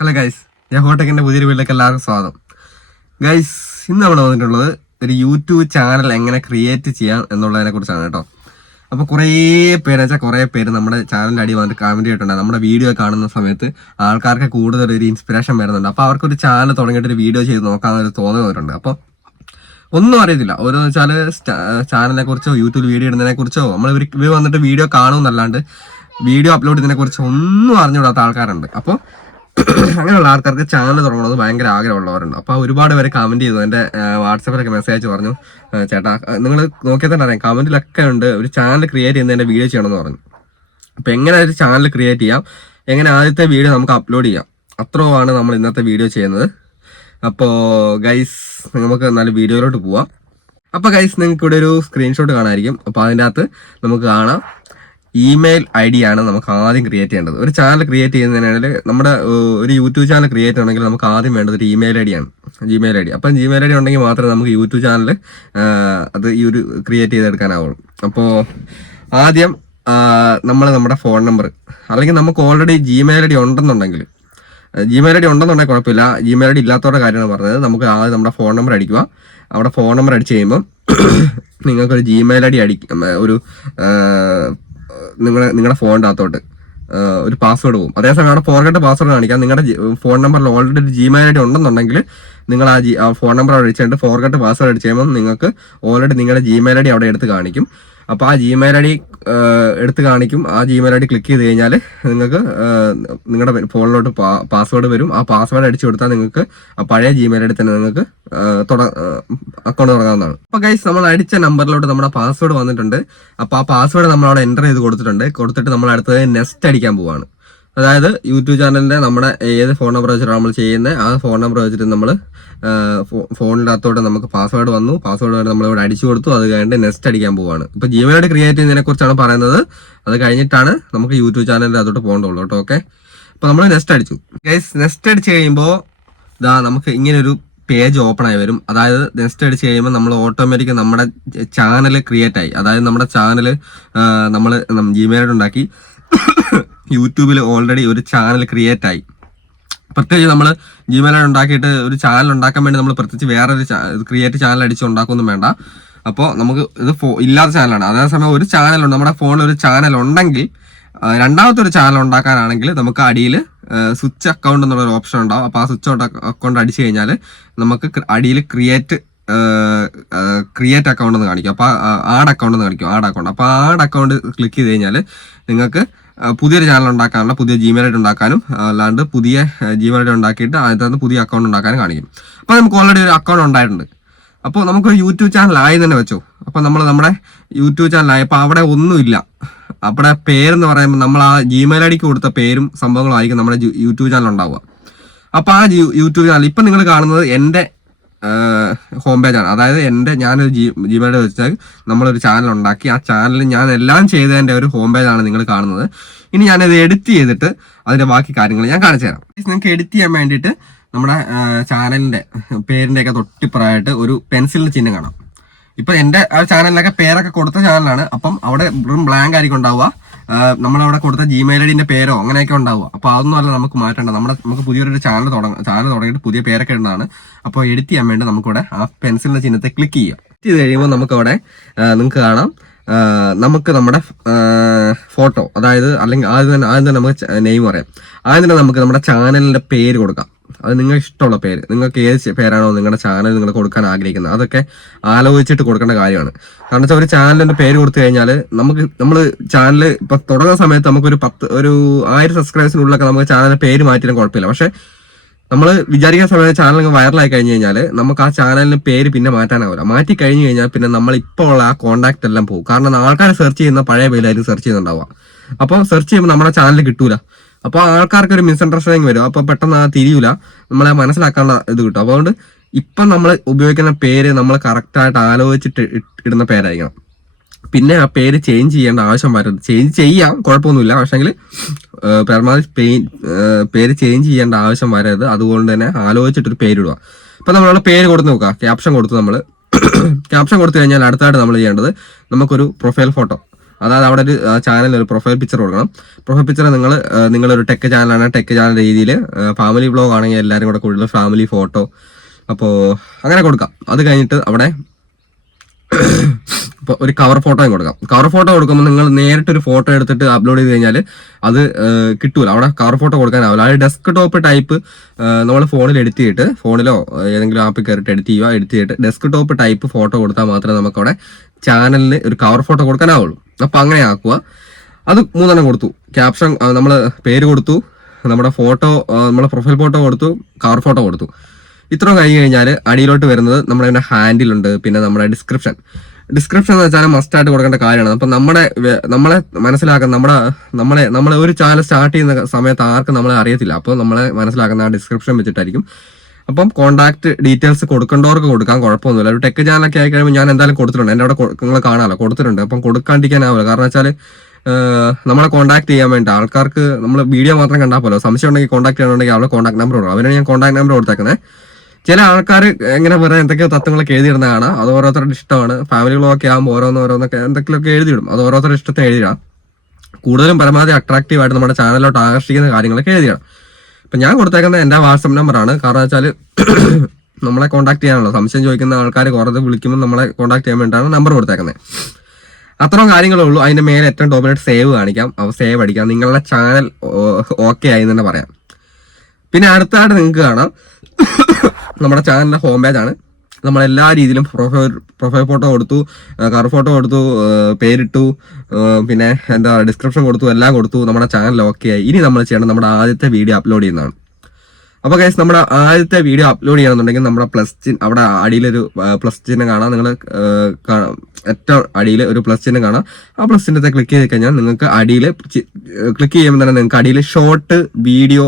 Hello guys ഞാൻ ഹോട്ടക്കിന്റെ പുതിയൊരു വീട്ടിലേക്ക് എല്ലാവർക്കും സ്വാഗതം. ഗൈസ് ഇന്ന് നമ്മൾ വന്നിട്ടുള്ളത് ഒരു യൂട്യൂബ് ചാനൽ എങ്ങനെ ക്രിയേറ്റ് ചെയ്യാം എന്നുള്ളതിനെ കുറിച്ചാണ് കേട്ടോ. അപ്പോൾ കുറേ പേര് വെച്ചാൽ കുറേ പേര് നമ്മുടെ ചാനലിന്റെ അടി വന്നിട്ട് കമന്റ് ചെയ്തിട്ടുണ്ട്. നമ്മുടെ വീഡിയോ കാണുന്ന സമയത്ത് ആൾക്കാർക്ക് കൂടുതൽ ഒരു ഇൻസ്പിറേഷൻ വരുന്നുണ്ട്. അപ്പോൾ അവർക്കൊരു ചാനൽ തുടങ്ങിയിട്ട് ഒരു വീഡിയോ ചെയ്ത് നോക്കാമെന്നൊരു തോന്നൽ വന്നിട്ടുണ്ട്. അപ്പോൾ ഒന്നും അറിയത്തില്ല. ഓരോ വെച്ചാൽ ചാനലിനെ കുറിച്ചോ യൂട്യൂബിൽ വീഡിയോ ഇടുന്നതിനെ കുറിച്ചോ നമ്മൾ ഇവർ വന്നിട്ട് വീഡിയോ കാണുമെന്നല്ലാണ്ട് വീഡിയോ അപ്ലോഡ് ചെയ്യുന്നതിനെ കുറിച്ച് ഒന്നും അറിഞ്ഞുകൂടാത്ത ആൾക്കാരുണ്ട്. അപ്പോൾ അങ്ങനെയുള്ള ആൾക്കാർക്ക് ചാനൽ തുടങ്ങണമെന്ന് ഭയങ്കര ആഗ്രഹമുള്ളവരുണ്ട്. അപ്പോൾ ഒരുപാട് പേര് കമന്റ് ചെയ്തു. എന്റെ വാട്സാപ്പിലൊക്കെ മെസ്സേജ് അയച്ച് പറഞ്ഞു. ചേട്ടാ നിങ്ങൾ നോക്കിയാൽ തന്നെ അറിയാം. കമന്റിലൊക്കെ ഉണ്ട്. ഒരു ചാനൽ ക്രിയേറ്റ് ചെയ്യുന്നതിന്റെ വീഡിയോ ചെയ്യണം എന്ന് പറഞ്ഞു. അപ്പോൾ എങ്ങനെ ഒരു ചാനൽ ക്രിയേറ്റ് ചെയ്യാം? എങ്ങനെ ആദ്യത്തെ വീഡിയോ നമുക്ക് അപ്ലോഡ് ചെയ്യാം? അത്രയുമാണ് നമ്മൾ ഇന്നത്തെ വീഡിയോ ചെയ്യുന്നത്. അപ്പോൾ ഗൈസ് നമുക്ക് നല്ല വീഡിയോയിലോട്ട് പോവാം. അപ്പോൾ ഗൈസ് നിങ്ങൾക്ക് ഇവിടെ ഒരു സ്ക്രീൻഷോട്ട് കാണാമായിരിക്കും അപ്പോൾ അതിന്റെ അകത്ത് നമുക്ക് കാണാം. ഇമെയിൽ ഐ ഡി ആണ് നമുക്ക് ആദ്യം ക്രിയേറ്റ് ചെയ്യേണ്ടത്. ഒരു ചാനൽ ക്രിയേറ്റ് ചെയ്യുന്നതിനാണെങ്കിൽ നമ്മുടെ ഒരു യൂട്യൂബ് ചാനൽ ക്രിയേറ്റ് ആണെങ്കിൽ നമുക്ക് ആദ്യം വേണ്ടത് ഒരു ഇമെയിൽ ഐ ഡി ആണ്. ജിമെയിൽ ഐ ഡി അപ്പം ജിമെയിൽ ഐ ഡി ഉണ്ടെങ്കിൽ മാത്രമേ നമുക്ക് യൂട്യൂബ് ചാനൽ അത് ഈ ഒരു ക്രിയേറ്റ് ചെയ്തെടുക്കാനാവുള്ളൂ. അപ്പോൾ ആദ്യം നമ്മൾ നമ്മുടെ ഫോൺ നമ്പർ അല്ലെങ്കിൽ നമുക്ക് ഓൾറെഡി ജിമെയിൽ ഐ ഡി ഉണ്ടെന്നുണ്ടെങ്കിൽ ജിമെയിൽ ഐ ഡി ഉണ്ടെന്നുണ്ടെങ്കിൽ കുഴപ്പമില്ല. ജിമെയിൽ ഐ ഡി ഇല്ലാത്തവരുടെ കാര്യമാണ് പറഞ്ഞത്. നമുക്ക് ആദ്യം നമ്മുടെ ഫോൺ നമ്പർ അടിക്കുക. അവിടെ ഫോൺ നമ്പർ അടിച്ച് കഴിയുമ്പം നിങ്ങൾക്കൊരു ജിമെയിൽ ഐ ഡി അടി ഒരു നിങ്ങളുടെ നിങ്ങളുടെ ഫോണിന്റെ അകത്തോട്ട്. ഒരു പാസ്വേഡ് പോകും അതേസമയം അവിടെ ഫോർഗട്ട് പാസ്വേഡ് കാണിക്കാം. നിങ്ങളുടെ ഫോൺ നമ്പറിൽ ഓൾറെഡി ഒരു ജിമെയിൽ ഐ ഡി ഉണ്ടെന്നുണ്ടെങ്കിൽ നിങ്ങൾ ആ ജി ആ ഫോൺ നമ്പർ അവിടെ അടിച്ചിട്ട് ഫോർഗട്ട് പാസ്വേഡ് അടിച്ച് കഴിയുമ്പോൾ നിങ്ങൾക്ക് ഓൾറെഡി നിങ്ങളുടെ ജിമെയിൽ ഐ ഡി അവിടെ എടുത്ത് കാണിക്കും. അപ്പോൾ ആ ജിമെയിൽ ഐ ഡി എടുത്ത് കാണിക്കും. ആ ജിമെയിൽ ഐ ഡി ക്ലിക്ക് ചെയ്ത് കഴിഞ്ഞാൽ നിങ്ങൾക്ക് നിങ്ങളുടെ ഫോണിലോട്ട് പാസ്വേഡ് വരും. ആ പാസ്വേഡ് അടിച്ചു കൊടുത്താൽ നിങ്ങൾക്ക് ആ പഴയ ജിമെയിൽ ഐ ഡി തന്നെ നിങ്ങൾക്ക് അക്കൗണ്ട് തുടങ്ങാവുന്നതാണ്. അപ്പോൾ ഗൈസ് നമ്മൾ അടിച്ച നമ്പറിലോട്ട് നമ്മുടെ പാസ്വേഡ് വന്നിട്ടുണ്ട്. അപ്പോൾ ആ പാസ്വേഡ് നമ്മൾ അവിടെ എന്റർ ചെയ്ത് കൊടുത്തിട്ടുണ്ട്. കൊടുത്തിട്ട് നമ്മൾ അടുത്തത് നെക്സ്റ്റ് അടിക്കാൻ പോവാണ്. അതായത് യൂട്യൂബ് ചാനലിന്റെ നമ്മുടെ ഏത് ഫോൺ നമ്പർ വെച്ചിട്ടാണ് നമ്മൾ ചെയ്യുന്നത്? ആ ഫോൺ നമ്പർ വെച്ചിട്ട് നമ്മൾ ഫോണിനകത്തോടെ നമുക്ക് പാസ്വേഡ് വന്നു. പാസ്വേഡ് നമ്മൾ ഇവിടെ അടിച്ചു കൊടുത്തു. അത് കഴിഞ്ഞിട്ട് നെക്സ്റ്റ് അടിക്കാൻ പോവാണ്. ഇപ്പൊ ഐ ക്രിയേറ്റ് ചെയ്യുന്നതിനെ കുറിച്ചാണ് പറയുന്നത്. അത് കഴിഞ്ഞിട്ടാണ് നമുക്ക് യൂട്യൂബ് ചാനലിന്റെ അകത്തോട്ട് പോകേണ്ടുള്ളൂ കേട്ടോ ഓക്കെ അപ്പൊ നമ്മൾ നെക്സ്റ്റ് അടിച്ചു. ഗൈസ് നെക്സ്റ്റ് അടിച്ച് കഴിയുമ്പോൾ ഇതാ നമുക്ക് ഇങ്ങനെ ഒരു പേജ് ഓപ്പൺ ആയി വരും. അതായത് നെക്സ്റ്റ് അടിച്ച് കഴിയുമ്പോൾ നമ്മൾ ഓട്ടോമാറ്റിക് നമ്മുടെ ചാനൽ ക്രിയേറ്റ് ആയി. അതായത് നമ്മുടെ ചാനൽ നമ്മൾ ജിമെയിൽ ഉണ്ടാക്കി. യൂട്യൂബിൽ ഓൾറെഡി ഒരു ചാനൽ ക്രിയേറ്റ് ആയി. പ്രത്യേകിച്ച് നമ്മൾ ജിമെയിൽ ഉണ്ടാക്കിയിട്ട് ഒരു ചാനൽ ഉണ്ടാക്കാൻ വേണ്ടി നമ്മൾ പ്രത്യേകിച്ച് വേറെ ഒരു ക്രിയേറ്റ് ചാനൽ അടിച്ച് ഉണ്ടാക്കൊന്നും വേണ്ട. അപ്പോൾ നമുക്ക് ഇത് ഫോ ഇല്ലാത്ത ചാനലാണ് അതേസമയം ഒരു ചാനലുണ്ട് നമ്മുടെ ഫോണിൽ ഒരു ചാനൽ ഉണ്ടെങ്കിൽ രണ്ടാമത്തെ ഒരു ചാനൽ ഉണ്ടാക്കാനാണെങ്കിൽ നമുക്ക് അടിയിൽ സ്വിച്ച് അക്കൗണ്ട് എന്നുള്ളൊരു ഓപ്ഷൻ ഉണ്ടാവും. അപ്പോൾ ആ സ്വിച്ച് അക്കൗണ്ട് അടിച്ചു കഴിഞ്ഞാൽ നമുക്ക് അടിയിൽ ക്രിയേറ്റ് ക്രിയേറ്റ് അക്കൗണ്ട് എന്ന് കാണിക്കും. അപ്പോൾ ആഡ് അക്കൗണ്ട് എന്ന് കാണിക്കും. ആഡ് അക്കൗണ്ട് അപ്പോൾ ആഡ് അക്കൗണ്ട് ക്ലിക്ക് ചെയ്ത് കഴിഞ്ഞാൽ നിങ്ങൾക്ക് പുതിയൊരു ചാനൽ ഉണ്ടാക്കാനുള്ള പുതിയ ജിമെയിൽ ഐഡി ഉണ്ടാക്കാനും അല്ലാണ്ട് പുതിയ ജിമെയിൽ ഐഡി ഉണ്ടാക്കിയിട്ട് അതിനകത്ത് പുതിയ അക്കൗണ്ട് ഉണ്ടാക്കാനും കാണിക്കും. അപ്പോൾ നമുക്ക് ഓൾറെഡി ഒരു അക്കൗണ്ട് ഉണ്ടായിട്ടുണ്ട്. അപ്പോൾ നമുക്ക് യൂട്യൂബ് ചാനൽ ആയി തന്നെ വെച്ചോ. അപ്പോൾ നമ്മൾ നമ്മുടെ യൂട്യൂബ് ചാനലായി അപ്പോൾ അവിടെ ഒന്നുമില്ല. അവിടെ പേരെന്ന് പറയുമ്പോൾ നമ്മൾ ആ ജിമെയിൽ ഐ ഡിക്ക് കൊടുത്ത പേരും സംഭവങ്ങളും ആയിരിക്കും നമ്മുടെ യൂട്യൂബ് ചാനൽ ഉണ്ടാവുക. അപ്പോൾ ആ യൂട്യൂബ് ചാനൽ ഇപ്പം നിങ്ങൾ കാണുന്നത് എന്റെ ഹോം പേജാണ് അതായത് എന്റെ ഞാനൊരു ജി ജിമെയിൽ വെച്ചാൽ നമ്മളൊരു ചാനൽ ഉണ്ടാക്കി ആ ചാനലിൽ ഞാൻ എല്ലാം ചെയ്തതിന്റെ ഒരു ഹോം പേജാണ് നിങ്ങൾ കാണുന്നത്. ഇനി ഞാനത് എഡിറ്റ് ചെയ്തിട്ട് അതിന്റെ ബാക്കി കാര്യങ്ങൾ ഞാൻ കാണിച്ചു തരാം. നിങ്ങൾക്ക് എഡിറ്റ് ചെയ്യാൻ വേണ്ടിയിട്ട് നമ്മുടെ ചാനലിന്റെ പേരിന്റെ ഒക്കെ തൊട്ടിപ്പുറമായിട്ട് ഒരു പെൻസിലിന്റെ ചിഹ്നം കാണാം. ഇപ്പം എന്റെ ആ ചാനലിലൊക്കെ പേരൊക്കെ കൊടുത്ത ചാനലാണ് അപ്പം അവിടെ ബ്ലാങ്ക് ആയിരിക്കും ഉണ്ടാവുക. നമ്മളവിടെ കൊടുത്ത ജിമെയിൽ ഐഡിന്റെ പേരോ അങ്ങനെയൊക്കെ ഉണ്ടാവുക. അപ്പൊ അതൊന്നും അല്ല നമുക്ക് മാറ്റേണ്ട. നമ്മുടെ നമുക്ക് പുതിയൊരു ചാനൽ തുടങ്ങാം ചാനൽ തുടങ്ങിയിട്ട് പുതിയ പേരൊക്കെ ഇടുന്നതാണ്. അപ്പോൾ എഡിറ്റ് ചെയ്യാൻ വേണ്ടി നമുക്കിവിടെ ആ പെൻസിലിന്റെ ചിഹ്നത്തെ ക്ലിക്ക് ചെയ്യാം ക്ലിക്ക് ചെയ്ത് കഴിയുമ്പോൾ നമുക്കവിടെ നിങ്ങൾക്ക് കാണാം. നമുക്ക് നമ്മുടെ ഫോട്ടോ അതായത് അല്ലെങ്കിൽ ആദ്യം തന്നെ ആദ്യം തന്നെ നമുക്ക് നെയിം പറയാം ആദ്യം തന്നെ നമുക്ക് നമ്മുടെ ചാനലിന്റെ പേര് കൊടുക്കാം. അത് നിങ്ങൾക്ക് ഇഷ്ടമുള്ള പേര്. നിങ്ങൾക്ക് ഏത് പേരാണോ നിങ്ങളുടെ ചാനൽ നിങ്ങൾ കൊടുക്കാൻ ആഗ്രഹിക്കുന്നത്. അതൊക്കെ ആലോചിച്ചിട്ട് കൊടുക്കേണ്ട കാര്യമാണ്. കാരണം വെച്ചാൽ ഒരു ചാനലിന്റെ പേര് കൊടുത്തു കഴിഞ്ഞാൽ നമുക്ക് നമ്മൾ ചാനൽ ഇപ്പൊ തുടങ്ങുന്ന സമയത്ത് നമുക്കൊരു പത്ത് ഒരു ആയിരം സബ്സ്ക്രൈബേഴ്സിനുള്ളിലൊക്കെ നമുക്ക് ചാനലിന്റെ പേര് മാറ്റിയാലും കുഴപ്പമില്ല. പക്ഷേ നമ്മൾ വിചാരിക്കുന്ന സമയത്ത് ചാനൽ വൈറലായി കഴിഞ്ഞ് കഴിഞ്ഞാൽ നമുക്ക് ആ ചാനലിന് പേര് പിന്നെ മാറ്റാനാവില്ല. മാറ്റി കഴിഞ്ഞ് കഴിഞ്ഞാൽ പിന്നെ നമ്മൾ ഇപ്പോൾ ഉള്ള ആ കോണ്ടാക്ട് എല്ലാം പോകും. കാരണം ആൾക്കാർ സെർച്ച് ചെയ്യുന്ന പഴയ പേരായിരിക്കും സെർച്ച് ചെയ്യുന്നുണ്ടാവുക. അപ്പോൾ സെർച്ച് ചെയ്യുമ്പോൾ നമ്മുടെ ചാനൽ കിട്ടൂല. അപ്പോൾ ആൾക്കാർക്ക് ഒരു മിസ്അണ്ടർസ്റ്റാൻഡിങ് വരും. അപ്പോൾ പെട്ടെന്ന് ആ തിരിയൂല. നമ്മളെ മനസ്സിലാക്കാനുള്ള ഇത് കിട്ടും. അപ്പോൾ അതുകൊണ്ട് ഇപ്പം നമ്മൾ ഉപയോഗിക്കുന്ന പേര് നമ്മൾ കറക്റ്റായിട്ട് ആലോചിച്ചിട്ട് ഇടുന്ന പേരായിരിക്കണം. പിന്നെ ആ പേര് ചേഞ്ച് ചെയ്യേണ്ട ആവശ്യം വരരുത് ചേഞ്ച് ചെയ്യാം. കുഴപ്പമൊന്നുമില്ല. പക്ഷേങ്കിൽ പരമാവധി പേര് ചേഞ്ച് ചെയ്യേണ്ട ആവശ്യം വരരുത്. അതുകൊണ്ട് തന്നെ ആലോചിച്ചിട്ടൊരു പേരിടുക ഇപ്പൊ നമ്മളവിടെ പേര് കൊടുത്ത് നോക്കുക ക്യാപ്ഷൻ കൊടുത്ത് നമ്മൾ ക്യാപ്ഷൻ കൊടുത്തു കഴിഞ്ഞാൽ അടുത്തായിട്ട് നമ്മൾ ചെയ്യേണ്ടത് നമുക്കൊരു പ്രൊഫൈൽ ഫോട്ടോ അതായത് അവിടെ ഒരു ചാനൽ ഒരു പ്രൊഫൈൽ പിക്ചർ കൊടുക്കണം. പ്രൊഫൈൽ പിക്ചർ നിങ്ങൾ നിങ്ങളൊരു ടെക് ചാനലാണ് ടെക് ചാനൽ രീതിയിൽ ഫാമിലി ബ്ലോഗ് ആണെങ്കിൽ എല്ലാവരും കൂടെ കൂടുതൽ ഫാമിലി ഫോട്ടോ അപ്പോൾ അങ്ങനെ കൊടുക്കാം. അത് കഴിഞ്ഞിട്ട് അവിടെ ഇപ്പോൾ ഒരു കവർ ഫോട്ടോയും കൊടുക്കാം. കവർ ഫോട്ടോ കൊടുക്കുമ്പോൾ നിങ്ങൾ നേരിട്ട് ഒരു ഫോട്ടോ എടുത്തിട്ട് അപ്ലോഡ് ചെയ്ത് കഴിഞ്ഞാൽ അത് കിട്ടൂല. അവിടെ കവർ ഫോട്ടോ കൊടുക്കാനാവില്ല. അത് ഡെസ്ക് ടോപ്പ് ടൈപ്പ് നമ്മൾ ഫോണിൽ എഡിറ്റ് ചെയ്തിട്ട് ഫോണിലോ ഏതെങ്കിലും ആപ്പിൽ കയറിയിട്ട് എഡിറ്റ് ചെയ്യുക എഡിറ്റ് ചെയ്തിട്ട് ഡെസ്ക് ടോപ്പ് ടൈപ്പ് ഫോട്ടോ കൊടുത്താൽ മാത്രമേ നമുക്ക് അവിടെ ചാനലിന് ഒരു കവർ ഫോട്ടോ കൊടുക്കാനാവുള്ളൂ. അപ്പം അങ്ങനെ ആക്കുക അത് മൂന്നെണ്ണം കൊടുത്തു. ക്യാപ്ഷൻ നമ്മൾ പേര് കൊടുത്തു. നമ്മുടെ ഫോട്ടോ നമ്മുടെ പ്രൊഫൈൽ ഫോട്ടോ കൊടുത്തു. കവർ ഫോട്ടോ കൊടുത്തു. ഇത്രയും കഴിഞ്ഞ് കഴിഞ്ഞാൽ അടിയിലോട്ട് വരുന്നത് നമ്മുടെ ഹാൻഡിലുണ്ട്. പിന്നെ നമ്മുടെ ഡിസ്ക്രിപ്ഷൻ. ഡിസ്ക്രിപ്ഷൻ എന്ന് വെച്ചാൽ മസ്റ്റ് ആയിട്ട് കൊടുക്കേണ്ട കാര്യമാണ്. അപ്പം നമ്മുടെ നമ്മളെ മനസ്സിലാക്കാൻ നമ്മുടെ നമ്മളെ നമ്മളെ ഒരു ചാനൽ സ്റ്റാർട്ട് ചെയ്യുന്ന സമയത്ത് ആർക്കും നമ്മളെ അറിയത്തില്ല. അപ്പോൾ നമ്മളെ മനസ്സിലാക്കുന്ന ആ ഡിസ്ക്രിപ്ഷൻ വെച്ചിട്ടായിരിക്കും അപ്പം കോൺടാക്ട് ഡീറ്റെയിൽസ് കൊടുക്കേണ്ടവർക്ക് കൊടുക്കാൻ കുഴപ്പമൊന്നുമില്ല. ഒരു ടെക് ചാനലൊക്കെ ആയി കഴിയുമ്പോൾ ഞാൻ എന്തായാലും കൊടുത്തിട്ടുണ്ട്. എന്റെ അവിടെ നിങ്ങൾ കാണാമല്ലോ. കൊടുത്തിട്ടുണ്ട്. അപ്പം കൊടുക്കാണ്ടിരിക്കാനാവില്ല. കാരണം വെച്ചാൽ നമ്മളെ കോൺടാക്ട് ചെയ്യാൻ വേണ്ടി ആൾക്കാർക്ക് നമ്മൾ വീഡിയോ മാത്രം കണ്ടാൽ പോലെ സംശയം ഉണ്ടെങ്കിൽ കോൺടാക്ട് ചെയ്യണമെങ്കിൽ അവരുടെ കോൺടാക്ട് നമ്പർ കൊടുക്കും അവരാണ് ഞാൻ കോൺടാക്ട് നമ്പർ കൊടുത്തേക്കുന്നത് ചില ആൾക്കാർ എങ്ങനെ വേറെ എന്തൊക്കെയോ തത്വങ്ങളൊക്കെ എഴുതിയിടുന്ന കാണാം. അത് ഓരോരുത്തരുടെ ഇഷ്ടമാണ്. ഫാമിലികളൊക്കെ ആകുമ്പോൾ ഓരോന്ന് ഓരോന്നൊക്കെ എന്തൊക്കെയൊക്കെ എഴുതിയിടും. അത് ഓരോരുത്തരുടെ ഇഷ്ടത്തെ എഴുതിയിടാം. കൂടുതലും പരമാവധി അട്രാക്റ്റീവായിട്ട് നമ്മുടെ ചാനലിലോട്ട് ആകർഷിക്കുന്ന കാര്യങ്ങളൊക്കെ എഴുതിയിടാം. ഇപ്പം ഞാൻ കൊടുത്തേക്കുന്നത് എന്റെ വാട്സപ്പ് നമ്പറാണ്. കാരണം വെച്ചാൽ നമ്മളെ കോൺടാക്ട് ചെയ്യാനുള്ള സംശയം ചോദിക്കുന്ന ആൾക്കാർ കുറേ വിളിക്കുമ്പോൾ നമ്മളെ കോൺടാക്ട് ചെയ്യാൻ വേണ്ടിയിട്ടാണ് നമ്പർ കൊടുത്തേക്കുന്നത്. അത്രയും കാര്യങ്ങളേ ഉള്ളൂ. അതിന്റെ മേലെ ഏറ്റവും ടോപ്പിലായിട്ട് സേവ് കാണിക്കാം. അപ്പോൾ സേവ് അടിക്കാം. നിങ്ങളുടെ ചാനൽ ഓക്കെ ആയി തന്നെ പറയാം. പിന്നെ അടുത്തായിട്ട് നിങ്ങൾക്ക് കാണാം. നമ്മുടെ ചാനലിന്റെ ഹോം പേജ് ആണ്. നമ്മൾ എല്ലാ രീതിയിലും പ്രൊഫൈൽ പ്രൊഫൈൽ ഫോട്ടോ കൊടുത്തു കവർ ഫോട്ടോ കൊടുത്തു പേരിട്ടു പിന്നെ എന്താ ഡിസ്ക്രിപ്ഷൻ കൊടുത്തു എല്ലാം കൊടുത്തു നമ്മുടെ ചാനൽ ഓക്കെ ആയി. ഇനി നമ്മൾ ചെയ്യേണ്ടത് നമ്മുടെ ആദ്യത്തെ വീഡിയോ അപ്ലോഡ് ചെയ്യുന്നതാണ്. അപ്പൊ ഗൈസ് നമ്മുടെ ആദ്യത്തെ വീഡിയോ അപ്ലോഡ് ചെയ്യണമെന്നുണ്ടെങ്കിൽ നമ്മുടെ പ്ലസ് ചിൻ അവിടെ അടിയിലൊരു പ്ലസ് ചിഹ്നം കാണാം. നിങ്ങൾ ഏറ്റവും അടിയിൽ ഒരു പ്ലസ് ചിഹ്നം കാണാം. ആ പ്ലസ് ചിഹ്നത്തെ ക്ലിക്ക് ചെയ്ത് കഴിഞ്ഞാൽ നിങ്ങൾക്ക് അടിയിൽ ക്ലിക്ക് ചെയ്യുമ്പോൾ തന്നെ നിങ്ങൾക്ക് അടിയിൽ ഷോർട്ട് വീഡിയോ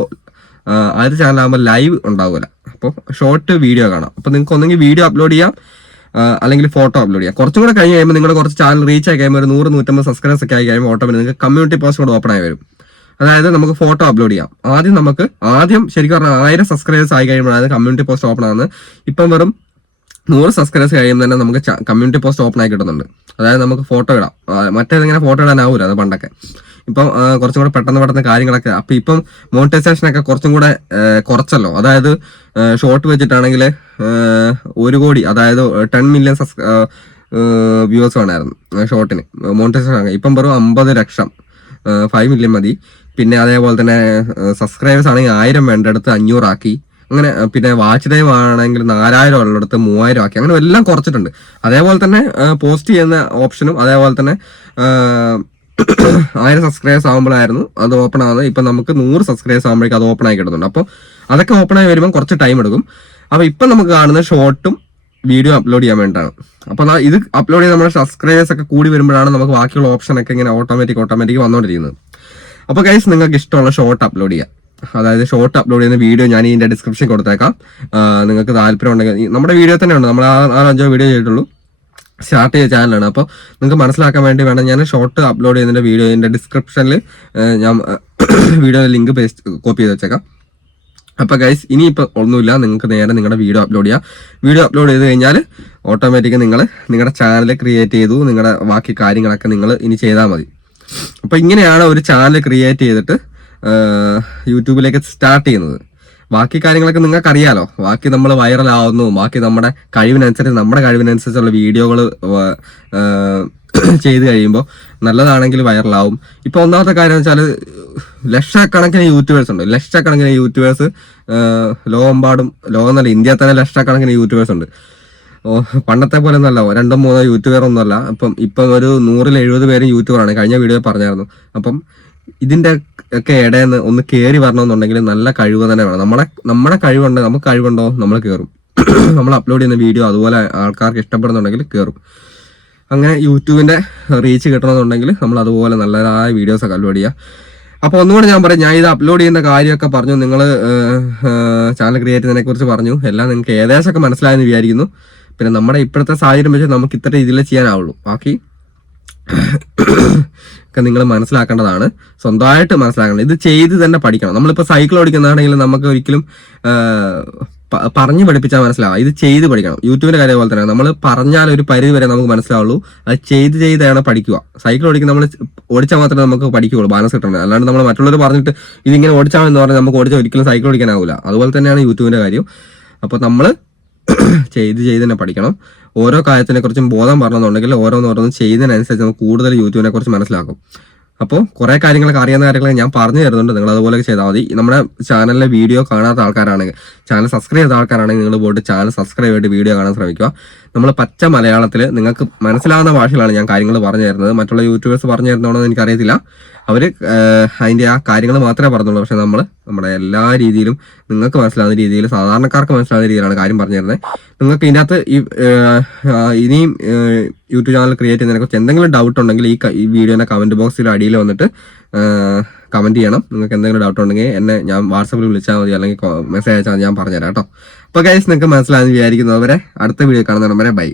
ആദ്യത്തെ ചാനലാകുമ്പോൾ ലൈവ് ഉണ്ടാവില്ല അപ്പോൾ ഷോർട്ട് വീഡിയോ കാണാം. അപ്പോൾ നിങ്ങൾക്ക് ഒന്നെങ്കിൽ വീഡിയോ അപ്ലോഡ് ചെയ്യാം. അല്ലെങ്കിൽ ഫോട്ടോ അപ്ലോഡ് ചെയ്യാം. കുറച്ചും കൂടെ കഴിഞ്ഞ് കഴിയുമ്പോൾ നിങ്ങളുടെ കുറച്ച് ചാനൽ റീച്ച് ആയി കഴിയുമ്പോൾ ഒരു നൂറ് നൂറ്റമ്പത് സബ്സ്ക്രൈബേഴ്സ് ഒക്കെ ആയി കഴിയുമ്പോൾ ഓട്ടോമാറ്റിക് നിങ്ങൾക്ക് കമ്മ്യൂണിറ്റി പോസ്റ്റ് കൂടെ ഓപ്പൺ ആയി വരും. അതായത് നമുക്ക് ഫോട്ടോ അപ്ലോഡ് ചെയ്യാം. ആദ്യം നമുക്ക് ആദ്യം ശരിക്കും പറഞ്ഞാൽ ആയിരം സബ്സ്ക്രൈബേഴ്സ് ആയി കഴിയുമ്പോഴാണ് കമ്മ്യൂണിറ്റി പോസ്റ്റ് ഓപ്പൺ ആകുന്നത് ഇപ്പം വെറും നൂറ് സബ്സ്ക്രൈബേഴ്സ് കഴിയുമ്പോൾ തന്നെ നമുക്ക് കമ്മ്യൂണിറ്റി പോസ്റ്റ് ഓപ്പൺ ആയി കിട്ടുന്നുണ്ട്. അതായത് നമുക്ക് ഫോട്ടോ ഇടാം. മറ്റേതെങ്ങനെ ഫോട്ടോ ഇടാനാവില്ല അത് പണ്ടൊക്കെ. ഇപ്പം കുറച്ചും കൂടെ പെട്ടെന്ന് പെട്ടെന്ന് കാര്യങ്ങളൊക്കെ. അപ്പൊ ഇപ്പം മോണിറ്റൈസേഷൻ ഒക്കെ കുറച്ചും കൂടെ കുറച്ചല്ലോ. അതായത് ഷോർട്ട് വെച്ചിട്ടാണെങ്കിൽ ഒരു കോടി അതായത് ടെൻ മില്യൺ സബ്സ് വ്യൂവേഴ്സ് വേണമായിരുന്നു ഷോർട്ടിന് മോണിറ്റൈസേഷൻ ഇപ്പം വെറും അമ്പത് ലക്ഷം ഫൈവ് മില്യൺ മതി. പിന്നെ അതേപോലെ തന്നെ സബ്സ്ക്രൈബേഴ്സ് ആണെങ്കിൽ ആയിരം വേണ്ടടുത്ത് അഞ്ഞൂറാക്കി. അങ്ങനെ പിന്നെ വാച്ച് ടൈം ആണെങ്കിൽ നാലായിരം ഉള്ളിടത്ത് മൂവായിരം ആക്കി. അങ്ങനെ എല്ലാം കുറച്ചിട്ടുണ്ട്. അതേപോലെ തന്നെ പോസ്റ്റ് ചെയ്യുന്ന ഓപ്ഷനും അതേപോലെ തന്നെ ആയിരം സബ്സ്ക്രൈബേഴ്സ് ആകുമ്പോഴായിരുന്നു അത് ഓപ്പൺ ആകുന്നത് ഇപ്പം നമുക്ക് നൂറ് സബ്സ്ക്രൈബേഴ്സ് ആകുമ്പോഴേക്കും അത് ഓപ്പൺ ആയി കിട്ടുന്നുണ്ട് അപ്പോൾ അതൊക്കെ ഓപ്പൺ ആയി വരുമ്പോൾ കുറച്ച് ടൈം എടുക്കും. അപ്പോൾ ഇപ്പം നമുക്ക് കാണുന്ന ഷോർട്ടും വീഡിയോ അപ്ലോഡ് ചെയ്യാൻ വേണ്ടിയിട്ടാണ്. അപ്പോൾ ഇത് അപ്ലോഡ് ചെയ്ത് നമ്മുടെ സബ്സ്ക്രൈബേഴ്സ് ഒക്കെ കൂടി വരുമ്പോഴാണ് നമുക്ക് ബാക്കിയുള്ള ഓപ്ഷൻ ഒക്കെ ഇങ്ങനെ ഓട്ടോമാറ്റിക് ഓട്ടോമാറ്റിക് വന്നുകൊണ്ടിരിക്കുന്നത്. അപ്പോൾ ഗൈസ് നിങ്ങൾക്ക് ഇഷ്ടമുള്ള ഷോർട്ട് അപ്ലോഡ് ചെയ്യാം. അതായത് ഷോർട്ട് അപ്ലോഡ് ചെയ്യുന്ന വീഡിയോ ഞാൻ ഇതിന്റെ ഡിസ്ക്രിപ്ഷൻ കൊടുത്തേക്കാം. നിങ്ങൾക്ക് താല്പര്യം ഉണ്ടെങ്കിൽ നമ്മുടെ വീഡിയോ തന്നെ ഉണ്ട്. നമ്മൾ ആ അഞ്ചോ വീഡിയോ ചെയ്തിട്ടുള്ളൂ. സ്റ്റാർട്ട് ചെയ്ത ചാനലാണ് അപ്പോൾ നിങ്ങൾക്ക് മനസ്സിലാക്കാൻ വേണ്ടി വേണം ഞാൻ ഷോർട്ട് അപ്ലോഡ് ചെയ്യുന്നതിന്റെ വീഡിയോ എന്റെ ഡിസ്ക്രിപ്ഷനിൽ ഞാൻ വീഡിയോ ലിങ്ക് പേസ്റ്റ് കോപ്പി ചെയ്ത് വെച്ചേക്കാം. അപ്പോൾ ഗൈസ് ഇനിയിപ്പോൾ ഒന്നുമില്ല. നിങ്ങൾക്ക് നേരെ നിങ്ങളുടെ വീഡിയോ അപ്ലോഡ് ചെയ്യാം. വീഡിയോ അപ്ലോഡ് ചെയ്ത് കഴിഞ്ഞാൽ ഓട്ടോമാറ്റിക് നിങ്ങൾ നിങ്ങളുടെ ചാനൽ ക്രിയേറ്റ് ചെയ്തു. നിങ്ങളുടെ ബാക്കി കാര്യങ്ങളൊക്കെ നിങ്ങൾ ഇനി ചെയ്താൽ മതി. അപ്പോൾ ഇങ്ങനെയാണ് ഒരു ചാനൽ ക്രിയേറ്റ് ചെയ്തിട്ട് യൂട്യൂബിലേക്ക് സ്റ്റാർട്ട് ചെയ്യുന്നത്. ബാക്കി കാര്യങ്ങളൊക്കെ നിങ്ങൾക്ക് അറിയാലോ ബാക്കി നമ്മൾ വൈറലാവുന്നു. ബാക്കി നമ്മുടെ കഴിവിനനുസരിച്ച് നമ്മുടെ കഴിവിനനുസരിച്ചുള്ള വീഡിയോകൾ ചെയ്ത് കഴിയുമ്പോൾ നല്ലതാണെങ്കിൽ വൈറലാവും. ഇപ്പൊ ഒന്നാമത്തെ കാര്യം വെച്ചാൽ ലക്ഷക്കണക്കിന് യൂട്യൂബേഴ്സ് ഉണ്ട്. ലക്ഷക്കണക്കിന് യൂട്യൂബേഴ്സ് ലോകമെമ്പാടും ലോകം നല്ല ഇന്ത്യ തന്നെ ലക്ഷക്കണക്കിന് യൂട്യൂബേഴ്സ് ഉണ്ട്. പണ്ടത്തെ പോലെ ഒന്നല്ല രണ്ടോ മൂന്നോ യൂട്യൂബർ ഒന്നുമല്ല അപ്പം ഇപ്പം ഒരു നൂറിൽ എഴുപത് പേരും യൂട്യൂബറാണ്. കഴിഞ്ഞ വീഡിയോ പറഞ്ഞായിരുന്നു. അപ്പം ഇതിന്റെ ഒക്കെ ഇടയിൽ ഒന്ന് കയറി വരണമെന്നുണ്ടെങ്കിൽ നല്ല കഴിവ് തന്നെ വേണം. നമ്മളെ നമ്മുടെ കഴിവുണ്ട് നമുക്ക് കഴിവുണ്ടോ? നമ്മൾ കയറും നമ്മൾ അപ്ലോഡ് ചെയ്യുന്ന വീഡിയോ അതുപോലെ ആൾക്കാർക്ക് ഇഷ്ടപ്പെടുന്നുണ്ടെങ്കിൽ കയറും അങ്ങനെ യൂട്യൂബിന്റെ റീച്ച് കിട്ടണമെന്നുണ്ടെങ്കിൽ നമ്മൾ അതുപോലെ നല്ലതായ വീഡിയോസ് ഒക്കെ അപ്ലോഡ് ചെയ്യുക അപ്പൊ ഒന്നുകൂടെ ഞാൻ പറയാം ഞാൻ ഇത് അപ്ലോഡ് ചെയ്യുന്ന കാര്യമൊക്കെ പറഞ്ഞു. നിങ്ങൾ ചാനൽ ക്രിയേറ്റ് ചെയ്യുന്നതിനെ കുറിച്ച് പറഞ്ഞു. എല്ലാം നിങ്ങൾക്ക് ഏകദേശം ഏകദേശമൊക്കെ മനസ്സിലായെന്ന് വിചാരിക്കുന്നു. പിന്നെ നമ്മുടെ ഇപ്പോഴത്തെ സാഹചര്യം വെച്ച് നമുക്ക് ഇത്ര രീതിയിൽ ചെയ്യാനാവുള്ളൂ. ബാക്കി ഒക്കെ നിങ്ങൾ മനസ്സിലാക്കേണ്ടതാണ്. സ്വന്തമായിട്ട് മനസ്സിലാക്കേണ്ടത്. ഇത് ചെയ്ത് തന്നെ പഠിക്കണം. നമ്മളിപ്പോൾ സൈക്കിൾ ഓടിക്കുന്നതാണെങ്കിൽ നമുക്ക് ഒരിക്കലും പറഞ്ഞു പഠിപ്പിച്ചാൽ മനസ്സിലാവാം. ഇത് ചെയ്ത് പഠിക്കണം. യൂട്യൂബിന്റെ കാര്യം പോലെ തന്നെ. നമ്മൾ പറഞ്ഞാൽ ഒരു പരിധി വരെ നമുക്ക് മനസ്സിലാവുള്ളൂ. അത് ചെയ്ത് ചെയ്താണ് പഠിക്കുക. സൈക്കിൾ ഓടിക്കുന്ന നമ്മൾ ഓടിച്ചാൽ മാത്രമേ നമുക്ക് പഠിക്കുകയുള്ളൂ ബാലൻസ് കിട്ടണം അല്ലാണ്ട് നമ്മൾ മറ്റുള്ളവർ പറഞ്ഞിട്ട് ഇതിങ്ങനെ ഓടിച്ചാൽ എന്ന് പറഞ്ഞാൽ നമുക്ക് ഓടിച്ചാൽ ഒരിക്കലും സൈക്കിൾ ഓടിക്കാനാവില്ല അതുപോലെ തന്നെയാണ് യൂട്യൂബിന്റെ കാര്യം. അപ്പോൾ നമ്മൾ ചെയ്ത് ചെയ്ത് തന്നെ പഠിക്കണം. ഓരോ കാര്യത്തിനെ കുറിച്ചും ബോധം പറഞ്ഞെന്നുണ്ടെങ്കിൽ ഓരോന്നോരോന്ന് ചെയ്യുന്നതിനനുസരിച്ച് നമുക്ക് കൂടുതൽ യൂട്യൂബിനെ കുറിച്ച് മനസ്സിലാക്കും. അപ്പോൾ കുറേ കാര്യങ്ങളൊക്കെ അറിയാവുന്ന കാര്യങ്ങൾ ഞാൻ പറഞ്ഞു തരുന്നുണ്ട്. നിങ്ങൾ അതുപോലെ ചെയ്താൽ മതി. നമ്മുടെ ചാനലിലെ വീഡിയോ കാണാത്ത ആൾക്കാരാണെങ്കിൽ ചാനൽ സബ്സ്ക്രൈബ് ചെയ്ത ആൾക്കാരാണെങ്കിൽ നിങ്ങൾ പോയിട്ട് ചാനൽ സബ്സ്ക്രൈബ് ചെയ്തിട്ട് വീഡിയോ കാണാൻ ശ്രമിക്കുക. നമ്മൾ പച്ച മലയാളത്തിൽ നിങ്ങൾക്ക് മനസ്സിലാവുന്ന ഭാഷയിലാണ് ഞാൻ കാര്യങ്ങൾ പറഞ്ഞു തരുന്നത്. മറ്റുള്ള യൂട്യൂബേഴ്സ് പറഞ്ഞു തരുന്നതാണോ എന്ന് എനിക്കറിയത്തില്ല. അവർ അതിന്റെ ആ കാര്യങ്ങൾ മാത്രമേ പറഞ്ഞുള്ളൂ. പക്ഷെ നമ്മൾ നമ്മുടെ എല്ലാ രീതിയിലും നിങ്ങൾക്ക് മനസ്സിലാവുന്ന രീതിയിൽ സാധാരണക്കാർക്ക് മനസ്സിലാവുന്ന രീതിയിലാണ് കാര്യം പറഞ്ഞു തരുന്നത് നിങ്ങൾക്ക് ഇതിനകത്ത് ഈ ഇനിയും യൂട്യൂബ് ചാനൽ ക്രിയേറ്റ് ചെയ്യുന്നതിനെ കുറിച്ച് എന്തെങ്കിലും ഡൗട്ട് ഉണ്ടെങ്കിൽ ഈ ഈ കമന്റ് ബോക്സിൽ അടിയിൽ വന്നിട്ട് കമന്റ് ചെയ്യണം. നിങ്ങൾക്ക് എന്തെങ്കിലും ഡൗട്ട് ഉണ്ടെങ്കിൽ എന്നെ ഞാൻ വാട്സപ്പിൽ വിളിച്ചാൽ മതി. അല്ലെങ്കിൽ മെസ്സേജ് അയച്ചാൽ ഞാൻ പറഞ്ഞുതരാം കേട്ടോ. അപ്പോൾ കൈസ് നിങ്ങൾക്ക് മനസ്സിലാകുന്ന വിചാരിക്കുന്നവരെ അടുത്ത വീഡിയോ കാണുന്നവരെ ബൈ